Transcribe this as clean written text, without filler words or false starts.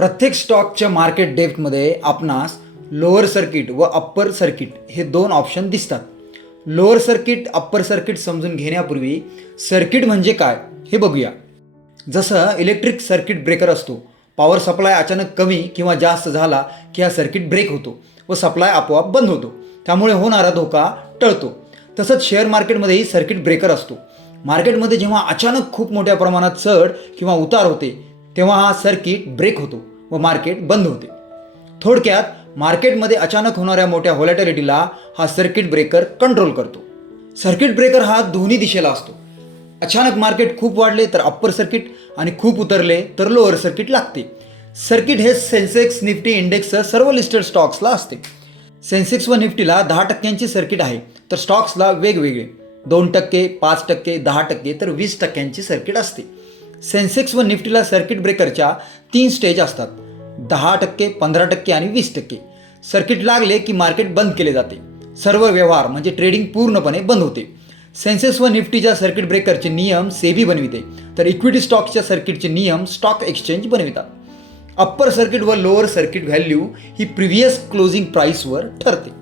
प्रत्येक स्टॉकच्या मार्केट डेप्थमध्ये आपणास लोअर सर्किट व अप्पर सर्किट हे दोन ऑप्शन दिसतात. लोअर सर्किट अप्पर सर्किट समजून घेण्यापूर्वी सर्किट म्हणजे काय हे बघूया. जसं इलेक्ट्रिक सर्किट ब्रेकर असतो, पॉवर सप्लाय अचानक कमी किंवा जास्त झाला की हा सर्किट ब्रेक होतो व सप्लाय आपोआप बंद होतो, त्यामुळे होणारा धोका टळतो. तसंच शेअर मार्केटमध्येही सर्किट ब्रेकर असतो. मार्केटमध्ये जेव्हा अचानक खूप मोठ्या प्रमाणात चढ किंवा उतार होते तेव्हा हा सर्किट ब्रेक होतो व मार्केट बंद होते. थोडक्यात मार्केटमध्ये अचानक होणाऱ्या मोठ्या व्हॉलॅटिलिटीला हा सर्किट ब्रेकर कंट्रोल करतो. सर्किट ब्रेकर हा दोन्ही दिशेला असतो. अचानक मार्केट खूप वाढले तर अप्पर सर्किट आणि खूप उतरले तर लोअर सर्किट लागते. सर्किट हे सेन्सेक्स निफ्टी इंडेक्सचं सर्व लिस्टेड स्टॉक्सला असते. सेन्सेक्स व निफ्टीला 10% सर्किट आहे, तर स्टॉक्सला वेगवेगळे 2%, 5%, 10% तर 20% सर्किट असते. सेन्सेक्स व निफ्टीला सर्किट ब्रेकरच्या 3 स्टेज असतात: 10%, 15% आणि 20%. सर्किट लागले की मार्केट बंद केले जाते. सर्व व्यवहार म्हणजे ट्रेडिंग पूर्णपणे बंद होते. सेन्सेक्स व निफ्टीच्या सर्किट ब्रेकरचे नियम सेबी बनविते, तर इक्विटी स्टॉक्सच्या सर्किटचे नियम स्टॉक एक्सचेंज बनवितात. अप्पर सर्किट व लोअर सर्किट व्हॅल्यू ही प्रिव्हियस क्लोजिंग प्राईसवर ठरते.